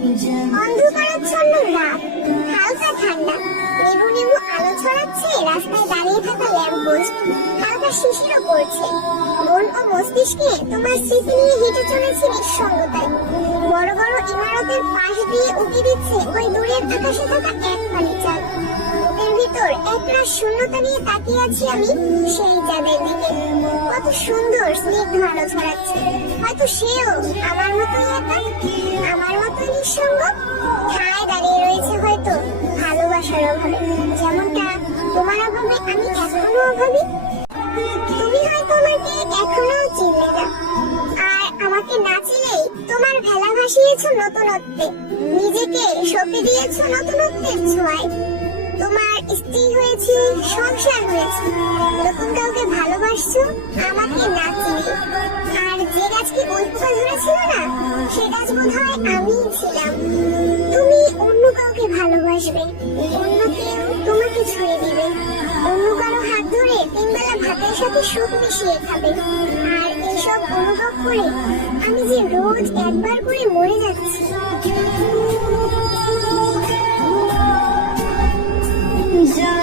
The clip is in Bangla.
অন্ধকারাচ্ছন্ন রাত, হালকা ঠান্ডা, নেবু নেবু আলো ছড়াচ্ছে রাস্তায় দাঁড়িয়ে থাকা ল্যাম্পপোস্ট, হালকা শিশিরও পড়ছে। মন ও মস্তিষ্কে তোমার স্মৃতি নিয়ে হেঁটে চলেছে নিঃসঙ্গতায়। বড় বড় ইমারতের পাশ দিয়ে উঁকি দিচ্ছে ওই দূরের আকাশে থাকা এক ফালি চাঁদ। বুকের ভিতর একরাশ শূন্যতা নিয়ে তাকিয়ে আছি আমি সেই চাঁদের দিকে। কত সুন্দর স্নিগ্ধ আলো ছড়াচ্ছে। হয়তো সেও আমার মতোই একা, আমার মতোই নিঃসঙ্গ, ঠায় দাঁড়িয়ে রয়েছে হয়তো ভালোবাসার অভাবে, যেমনটা তোমার অভাবে আমি এখনো অভাবী। তুমি হয়তো আমাকে এখনো চিনলে না, আর আমাকে না চিনেই তোমার ভেলা ভাসিয়েছ নতুনত্বে, নিজেকে সঁপে দিয়েছ নতুনত্বের ছোঁয়ায়। তোমার স্ত্রী হয়েছে, সংসার হয়েছে, নতুন কাউকে ভালোবাসছো আমাকে না চিনে। আর যে গাছকে ওই পোকা ধরেছিল না, সে গাছ বোধহয় আমিই ছিলাম। তুমি অন্য কাউকে ভালোবাসবে, অন্য কেউ তোমাকে ছুঁয়ে দিবে, অন্য কারো হাত ধরে 3 বেলা ভাতের সাথে সুখ মিশিয়ে খাবে। আর এইসব অনুভব করে আমি যে রোজ একবার করে মরে যাচ্ছি। जा